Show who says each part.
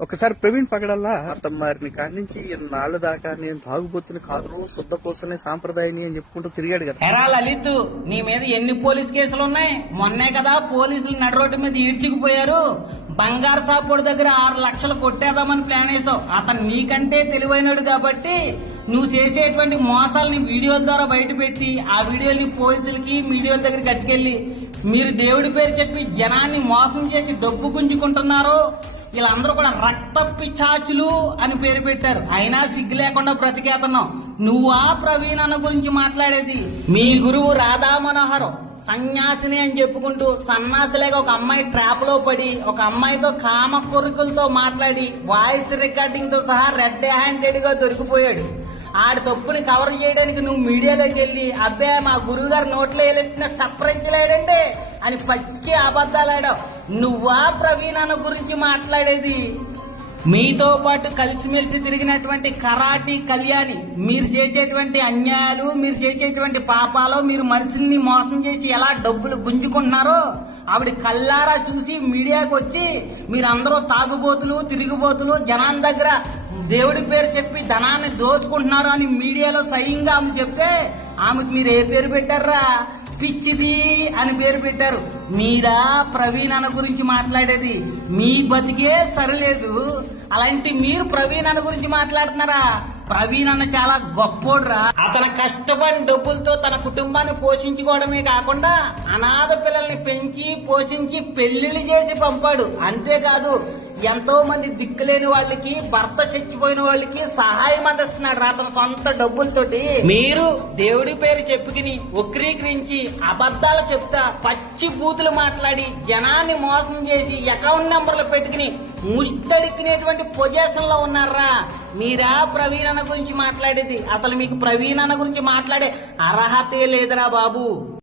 Speaker 1: ఒకసారి ప్రవీణ్ పగడల్లా అతను మారిని కాడి నుంచి నాళ్ళ దాకా నేను తాగుబోతుని కాదు శుద్ధ కోసమే సాంప్రదాయని అని చెప్పుకుంటూ తిరిగాడు కదా.
Speaker 2: ఎరా లలిత్ నీ మీద ఎన్ని పోలీస్ కేసులు ఉన్నాయి? మొన్నే కదా పోలీసులు నడరోడ్డు మీద ఈడ్చుకుపోయారు. బంగారు సాపోడు దగ్గర ఆరు లక్షలు కొట్టేద్దామని ప్లాన్ వేసావు అతను నీకంటే తెలివైనడు కాబట్టి నువ్వు చేసేటువంటి మోసాలని వీడియోల ద్వారా బయట పెట్టి ఆ వీడియోని పోలీసులకి మీడియోల దగ్గర కట్టుకెళ్ళి మీరు దేవుడి పేరు చెప్పి జనాన్ని మోసం చేసి డబ్బు గుంజుకుంటున్నారు. వీళ్ళందరూ కూడా రక్త పిచాచులు అని పేరు పెట్టారు. అయినా సిగ్గు లేకుండా బ్రతికేతున్నాం. నువ్వా ప్రవీణ్ అన్న గురించి మాట్లాడేది? మీ గురువు రాధా మనోహరం సన్యాసిని అని చెప్పుకుంటూ సన్నాసిలేగా ఒక అమ్మాయి ట్రాప్లో పడి ఒక అమ్మాయితో కామ కోరికలతో మాట్లాడి వాయిస్ రికార్డింగ్తో సహా రెడ్ హ్యాండెడ్గా దొరికిపోయాడు. ఆడి తప్పుని కవర్ చేయడానికి నువ్వు మీడియాలోకి వెళ్ళి అబ్బే మా గురువు గారు నోట్లో వెళ్ళిన చప్పరించలేడండి అని పచ్చి అబద్ధాలాడావు నువ్వా ప్రవీణ్ అన్న గురించి మాట్లాడేది? మీతో పాటు కలిసిమెలిసి తిరిగినటువంటి కరాటి కళ్యాణి మీరు చేసేటువంటి అన్యాయాలు మీరు చేసేటువంటి పాపాలు మీరు మనిషిని మోసం చేసి ఎలా డబ్బులు గుంజుకుంటున్నారో ఆవిడ కల్లారా చూసి మీడియాకు వచ్చి మీరందరూ తాగుబోతులు తిరిగిబోతులు జనాల దగ్గర దేవుడి పేరు చెప్పి ధనాన్ని దోచుకుంటున్నారు అని మీడియాలో స్వయంగా ఆమె చెప్తే ఆమెకు మీరు ఏ పేరు పెట్టారా? పిచ్చిది అని పేరు పెట్టారు. మీరా ప్రవీణ్ అన్న గురించి మాట్లాడేది. మీ బతికే సరిలేదు. అలాంటి మీరు ప్రవీణ్ అన్న గురించి మాట్లాడుతున్నారా? ప్రవీణ్ అన్న చాలా గొప్పోడ్రా. అతను కష్టపడి డబ్బులతో తన కుటుంబాన్ని పోషించుకోవడమే కాకుండా అనాథ పిల్లల్ని పెంచి పోషించి పెళ్ళిళ్ళు చేసి పంపాడు. అంతేకాదు ఎంతో మంది దిక్కులేని వాళ్ళకి భర్త చచ్చిపోయిన వాళ్ళకి సహాయం అందిస్తున్నాడు రా తన సొంత డబ్బులతోటి. మీరు దేవుడి పేరు చెప్పుకుని వక్రీకరించి అబద్ధాలు చెప్తా పచ్చి బూతులు మాట్లాడి జనాన్ని మోసం చేసి అకౌంట్ నెంబర్లు పెట్టుకుని ముష్టడిక్కినటువంటి పొజిషన్లో ఉన్నారా? మీరా ప్రవీణన గురించి మాట్లాడేది? అసలు మీకు ప్రవీణన గురించి మాట్లాడే అర్హతే లేదురా బాబు.